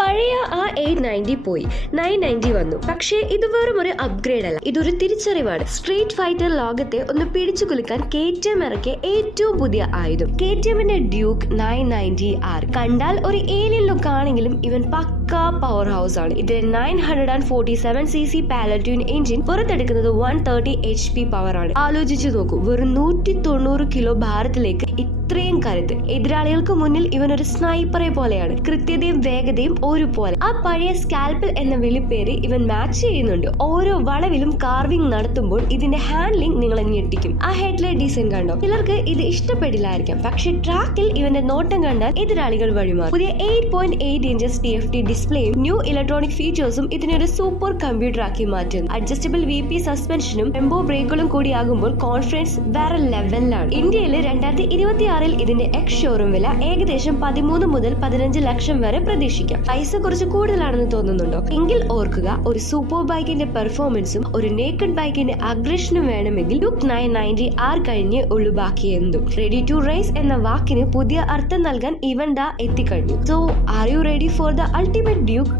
പഴയ ആ 890 പോയി 990 വന്നു. പക്ഷേ ഇത് വെറും ഒരു അപ്ഗ്രേഡ് അല്ല, ഇതൊരു തിരിച്ചറിവാണ്. സ്ട്രീറ്റ് ഫൈറ്റർ ലോകത്തെ ഒന്ന് പിടിച്ചു കുലുക്കാൻ KTM ഇറക്കിയ ഏറ്റവും പുതിയ ആയുധം. KTMന്റെ ഡ്യൂക്ക് 990R കണ്ടാൽ ഒരു ഏലിയൻ ലുക്ക് ആണെങ്കിലും ഇവൻ പക്കാ പവർ ഹൗസ് ആണ്. ഇതിലെ 947cc പാലറ്റ്യൂൺ എഞ്ചിൻ പുറത്തെടുക്കുന്നത് 130 HP പവർ ആണ്. ആലോചിച്ചു നോക്കൂ, വെറും 190 കിലോ ഭാരത്തിലേക്ക് ഇത്രയും കരുത്ത്. എതിരാളികൾക്ക് മുന്നിൽ ഇവൻ ഒരു സ്നൈപ്പറെ പോലെയാണ്. കൃത്യതയും വേഗതയും ഒരുപോലെ. ആ പഴയ സ്കാൽപ്പൽ എന്ന വിളിപ്പേര് ഇവൻ മാച്ച് ചെയ്യുന്നുണ്ട്. ഓരോ വളവിലും കാർവിംഗ് നടത്തുമ്പോൾ ഇതിന്റെ ഹാൻഡ്ലിംഗ് നിങ്ങളെ ഞെട്ടിക്കും. ആ ഹെഡ്ലൈറ്റ് ഡിസൈൻ കണ്ടോ? ചിലർക്ക് ഇത് ഇഷ്ടപ്പെടില്ലായിരിക്കാം, പക്ഷെ ട്രാക്കിൽ ഇവന്റെ നോട്ടം കണ്ടാൽ എതിരാളികൾ വഴിമാറും. പുതിയ 8.8 ഇഞ്ചസ് TFT ഡിസ്പ്ലേയും ന്യൂ ഇലക്ട്രോണിക് ഫീച്ചേഴ്സും ഇതിനൊരു സൂപ്പർ കമ്പ്യൂട്ടർ ആക്കി മാറ്റുന്നു. അഡ്ജസ്റ്റബിൾ VP സസ്പെൻഷനും ടെമ്പോ ബ്രേക്കുകളും കൂടി ആകുമ്പോൾ കോൺഫിഡൻസ് വേറെ ലെവലിലാണ്. ഇന്ത്യയിൽ 2026 ഇതിന്റെ എക്സ് ഷോറൂം വില ഏകദേശം 13 മുതൽ 15 ലക്ഷം വരെ പ്രതീക്ഷിക്കാം. പൈസ കുറച്ച് കൂടുതലാണെന്ന് തോന്നുന്നുണ്ടോ? എങ്കിൽ ഓർക്കുക, ഒരു സൂപ്പർ ബൈക്കിന്റെ പെർഫോമൻസും ഒരു നേക്കഡ് ബൈക്കിന്റെ അഗ്രഷനും വേണമെങ്കിൽ ഡ്യൂക്ക് 990R കഴിഞ്ഞേ ഉള്ളു ബാക്കി എന്തും. റെഡി ടു റേസ് എന്ന വാക്കിന് പുതിയ അർത്ഥം നൽകാൻ ഇവൻ ദാ എത്തിക്കഴിഞ്ഞു. So are you ready for the ultimate Duke?